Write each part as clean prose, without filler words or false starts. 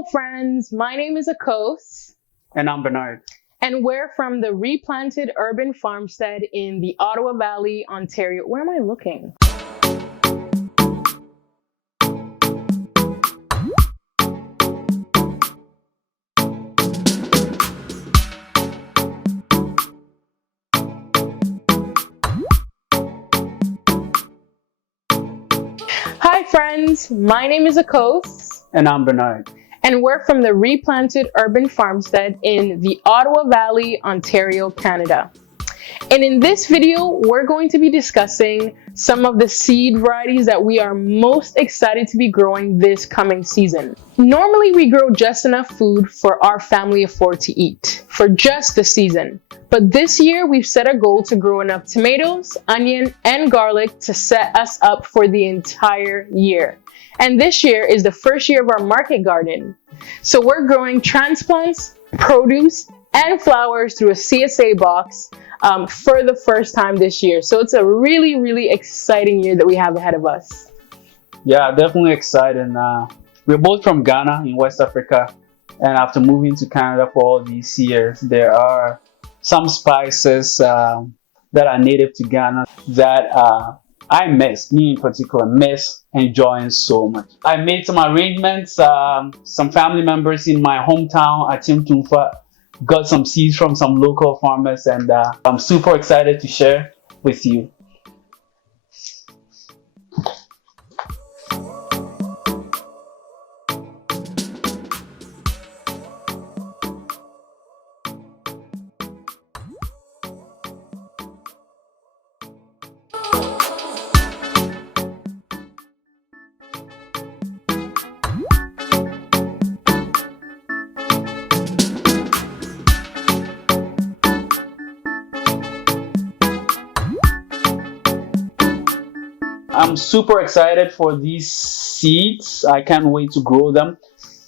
Hello friends, my name is Akos. And I'm Bernard. And we're from the re.Planted Urban Farmstead in the Ottawa Valley, Ontario. Where am I looking? Hi friends, my name is Akos. And I'm Bernard. And we're from the re.Planted Urban Farmstead in the Ottawa Valley, Ontario, Canada. And in this video, we're going to be discussing some of the seed varieties that we are most excited to be growing this coming season. Normally, we grow just enough food for our family of 4 to eat for just the season. But this year, we've set a goal to grow enough tomatoes, onion, and garlic to set us up for the entire year. And this year is the first year of our market garden. So we're growing transplants, produce, and flowers through a CSA box for the first time this year. So it's a really, really exciting year that we have ahead of us. Yeah, definitely exciting. We're both from Ghana in West Africa. And after moving to Canada for all these years, there are some spices that are native to Ghana that I miss, me in particular, miss enjoying so much. I made some arrangements. Some family members in my hometown at Timtumfa got some seeds from some local farmers, and I'm super excited to share with you. I'm super excited for these seeds. I can't wait to grow them.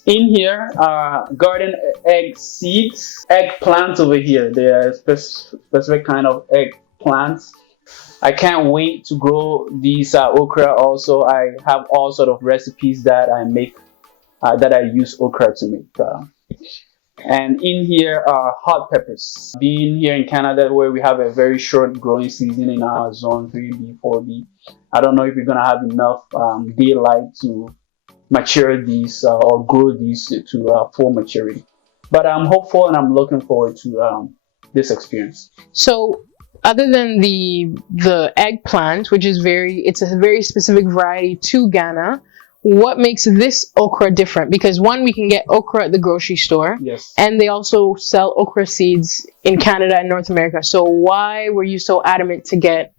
In here are garden egg seeds, eggplants over here. They are specific kind of eggplants. I can't wait to grow these okra also. I have all sort of recipes that I make, that I use okra to make. And in here are hot peppers. Being here in Canada, where we have a very short growing season in our zone 3B, 4B, I don't know if we're gonna have enough daylight to mature these or grow these to full maturity. But I'm hopeful and I'm looking forward to this experience. So other than the eggplant, which is it's a very specific variety to Ghana, what makes this okra different? Because one, we can get okra at the grocery store. Yes. And they also sell okra seeds in Canada and North America. So why were you so adamant to get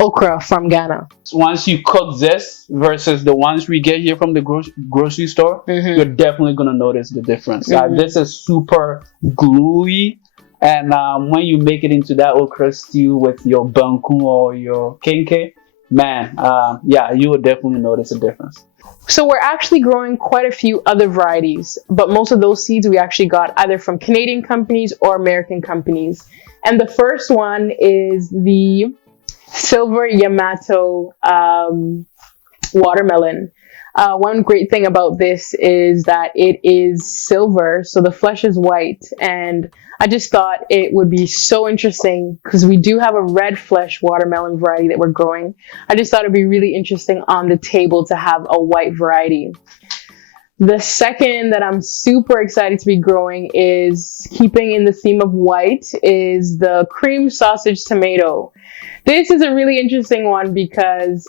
okra from Ghana? Once you cook this versus the ones we get here from the grocery store, you're definitely going to notice the difference. This is super gluey. And when you make it into that okra stew with your banku or your kenke, man, yeah, you will definitely notice a difference. So we're actually growing quite a few other varieties, but most of those seeds we actually got either from Canadian companies or American companies. And the first one is the Silver Yamato watermelon. One great thing about this is that it is silver, so the flesh is white, and I just thought it would be so interesting because we do have a red flesh watermelon variety that we're growing. I just thought it'd be really interesting on the table to have a white variety. The second that I'm super excited to be growing, is keeping in the theme of white, is the cream sausage tomato. This is a really interesting one because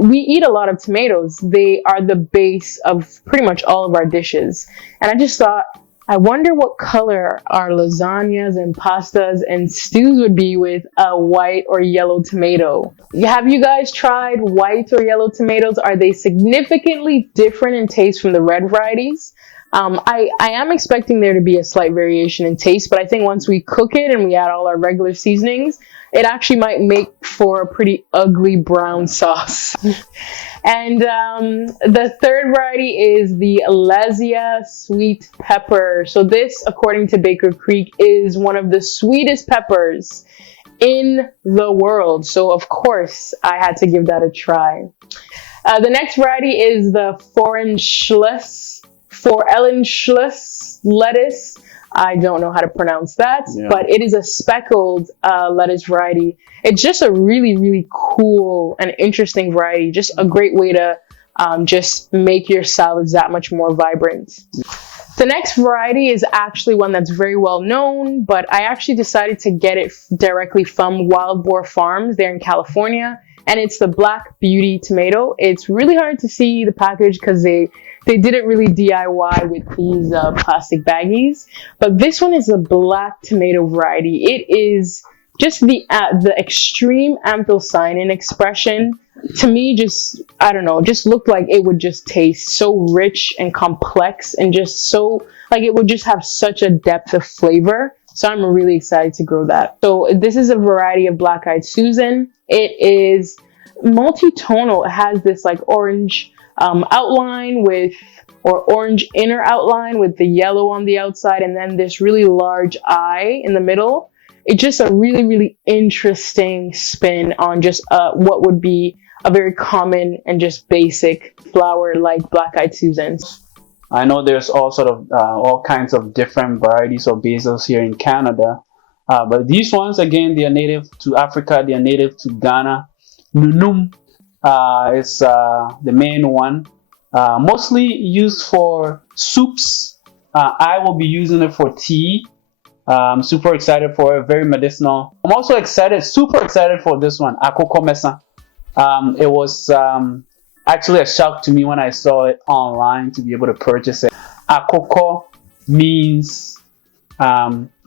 we eat a lot of tomatoes. They are the base of pretty much all of our dishes. And I just thought, I wonder what color our lasagnas and pastas and stews would be with a white or yellow tomato. Have you guys tried white or yellow tomatoes? Are they significantly different in taste from the red varieties? I am expecting there to be a slight variation in taste, but I think once we cook it and we add all our regular seasonings, it actually might make for a pretty ugly brown sauce. And the third variety is the Alesia sweet pepper. So this, according to Baker Creek, is one of the sweetest peppers in the world. So of course, I had to give that a try. The next variety is the For Ellenschluss lettuce, I don't know how to pronounce that, but it is a speckled lettuce variety. It's just a really, really cool and interesting variety. Just a great way to just make your salads that much more vibrant. The next variety is actually one that's very well known, but I actually decided to get it directly from Wild Boar Farms there in California, and it's the Black Beauty tomato. It's really hard to see the package because they didn't really DIY with these plastic baggies, but this one is a black tomato variety. It is just the extreme anthocyanin expression. To me, just, I don't know, just looked like it would just taste so rich and complex and just so, like it would just have such a depth of flavor. So I'm really excited to grow that. So this is a variety of Black-Eyed Susan. It is multi-tonal. It has this like orange outline or orange inner outline with the yellow on the outside, and then this really large eye in the middle. It's just a really, really interesting spin on just what would be a very common and just basic flower like Black-Eyed Susans. I know there's all kinds of different varieties of basils here in Canada, but these ones, again, they are native to Africa. They are native to Ghana. Nunum is the main one, mostly used for soups. I will be using it for tea. I'm super excited for it, very medicinal. I'm also super excited for this one, Akoko Mesa. It was actually a shock to me when I saw it online to be able to purchase it. Akoko means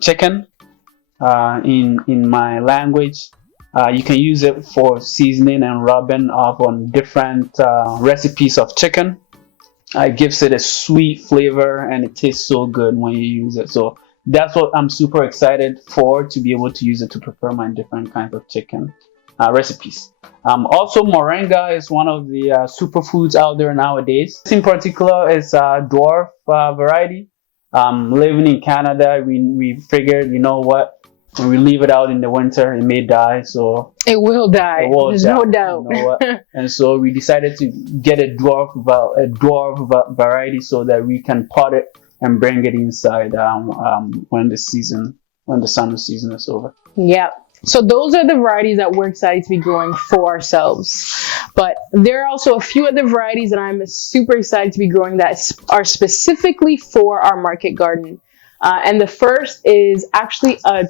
chicken in my language. You can use it for seasoning and rubbing off on different recipes of chicken. It gives it a sweet flavor and it tastes so good when you use it. So that's what I'm super excited for, to be able to use it to prepare my different kinds of chicken recipes. Also, moringa is one of the superfoods out there nowadays. This in particular is a dwarf variety. Living in Canada, we figured, you know what, when we leave it out in the winter, it may die. So it will die. There's no doubt. You know what? And so we decided to get a dwarf variety so that we can pot it and bring it inside when the summer season is over. Yeah. So those are the varieties that we're excited to be growing for ourselves. But there are also a few other varieties that I'm super excited to be growing that are specifically for our market garden. And the first is actually a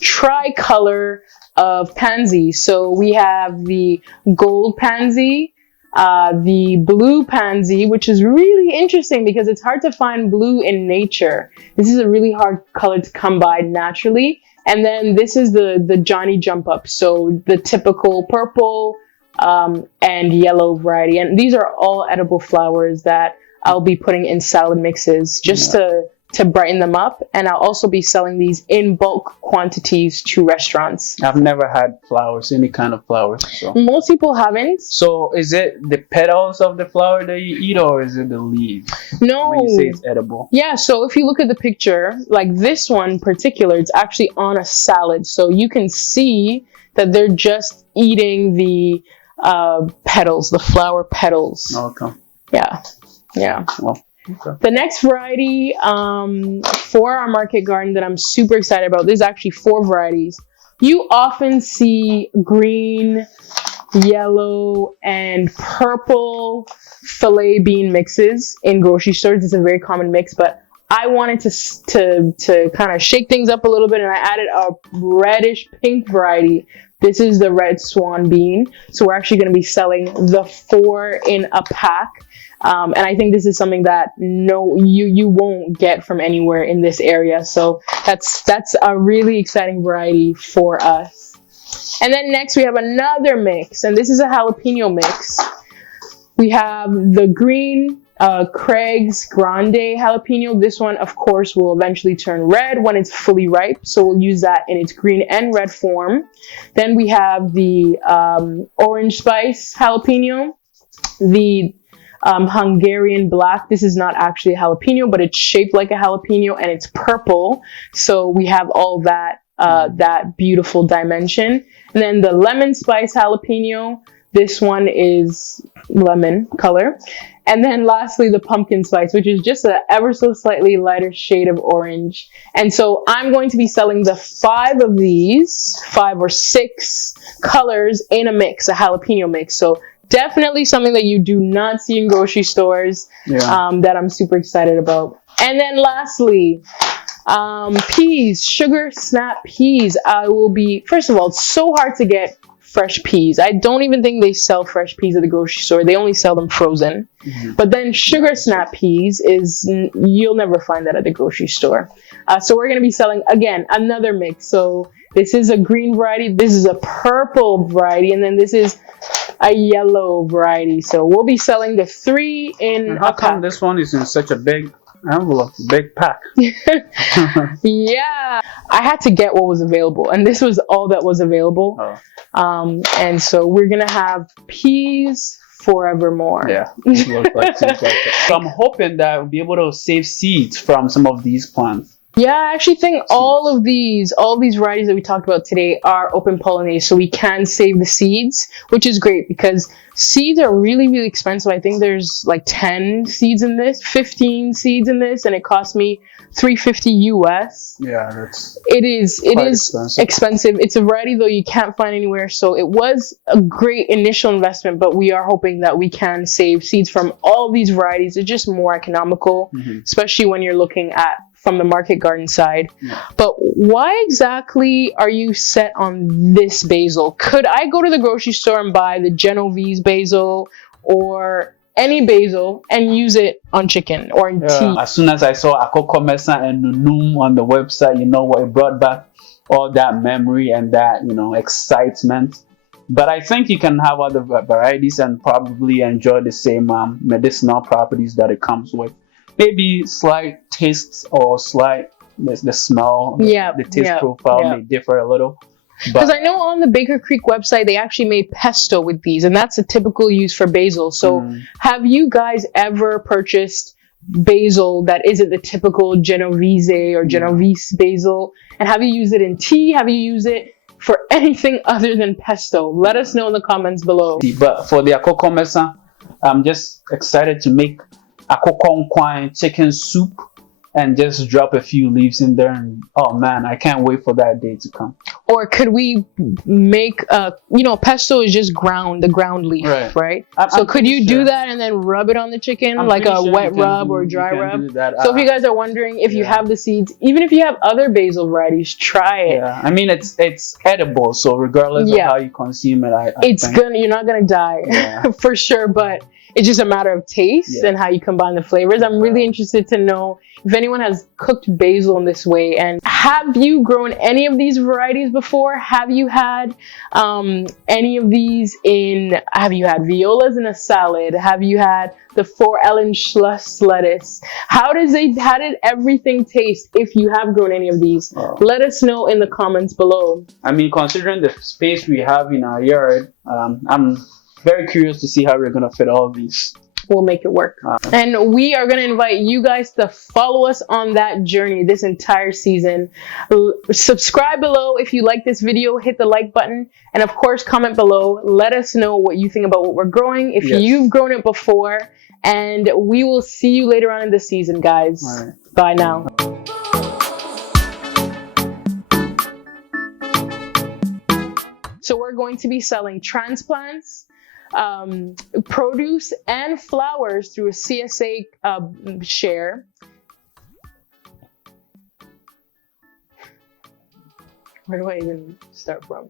tricolor of pansy. So we have the gold pansy, the blue pansy, which is really interesting because it's hard to find blue in nature. This is a really hard color to come by naturally. And then this is the Johnny Jump Up, so the typical purple and yellow variety. And these are all edible flowers that I'll be putting in salad mixes just to brighten them up. And I'll also be selling these in bulk quantities to restaurants. I've never had flowers, any kind of flowers. So. Most people haven't. So is it the petals of the flower that you eat, or is it the leaves? No. When you say it's edible. Yeah, so if you look at the picture, like this one in particular, it's actually on a salad. So you can see that they're just eating the petals, the flower petals. Okay. Yeah. Yeah. Well. Okay. The next variety for our market garden that I'm super excited about, there's actually 4 varieties. You often see green, yellow, and purple filet bean mixes in grocery stores. It's a very common mix, but I wanted to kind of shake things up a little bit, and I added a reddish pink variety. This is the red swan bean. So we're actually going to be selling the 4 in a pack. And I think this is something that you won't get from anywhere in this area. So that's a really exciting variety for us. And then next we have another mix, and this is a jalapeno mix. We have the green Craig's Grande jalapeno. This one, of course, will eventually turn red when it's fully ripe. So we'll use that in its green and red form. Then we have the orange spice jalapeno, the Hungarian black. This is not actually a jalapeno, but it's shaped like a jalapeno and it's purple. So we have all that that beautiful dimension. And then the lemon spice jalapeno. This one is lemon color. And then lastly, the pumpkin spice, which is just an ever so slightly lighter shade of orange. And so I'm going to be selling the 5 of these, 5 or 6 colors in a mix, a jalapeno mix. So definitely something that you do not see in grocery stores, that I'm super excited about. And then lastly, peas, sugar snap peas. I will be, first of all, it's so hard to get fresh peas. I don't even think they sell fresh peas at the grocery store. They only sell them frozen. But then sugar snap peas is, you'll never find that at the grocery store. So we're going to be selling, again, another mix. So this is a green variety, this is a purple variety, and then this is a yellow variety. So we'll be selling the 3 in How come this one is in such a big envelope, big pack? Yeah, I had to get what was available, and this was all that was available. And so we're gonna have peas forevermore. Yeah, seems like it. So I'm hoping that we'll be able to save seeds from some of these plants. Yeah, I actually think all of these varieties that we talked about today are open pollinated, so we can save the seeds, which is great because seeds are really, really expensive. I think there's like 10 seeds in this, 15 seeds in this, and it cost me $350 US. Yeah, that's it is expensive. It's a variety though you can't find anywhere, so it was a great initial investment, but we are hoping that we can save seeds from all these varieties. It's just more economical, especially when you're looking at from the market garden side. But why exactly are you set on this basil? Could I go to the grocery store and buy the Genovese basil or any basil and use it on chicken or in tea? As soon as I saw Akos and Nunum on the website, you know what, it brought back all that memory and that, you know, excitement. But I think you can have other varieties and probably enjoy the same medicinal properties that it comes with. Maybe slight tastes or slight the smell, the taste profile may differ a little. Because I know on the Baker Creek website they actually made pesto with these, and that's a typical use for basil. So have you guys ever purchased basil that isn't the typical Genovese or Genovese basil? And have you used it in tea? Have you used it for anything other than pesto? Let us know in the comments below. But for the Akos, I'm just excited to make Akoko chicken soup and just drop a few leaves in there, and oh man, I can't wait for that day to come. Or could we make pesto is just the ground leaf, right? So could you do that and then rub it on the chicken like a wet rub or dry rub? So if you guys are wondering, if you have the seeds, even if you have other basil varieties, try it. Yeah, I mean it's edible, so regardless of how you consume it, you're not gonna die for sure, but it's just a matter of taste and how you combine the flavors. I'm really interested to know if anyone has cooked basil in this way. And have you grown any of these varieties before? Have you had any of these have you had violas in a salad? Have you had the 4 Ellen Schluss lettuce? How did everything taste if you have grown any of these? Let us know in the comments below. I mean, considering the space we have in our yard, I'm very curious to see how we're going to fit all of these. We'll make it work. And we are going to invite you guys to follow us on that journey this entire season. Subscribe below if you like this video, hit the like button, and of course comment below. Let us know what you think about what we're growing, if you've grown it before, and we will see you later on in the season, guys. Bye now. So we're going to be selling transplants, produce, and flowers through a CSA share. Where do I even start from?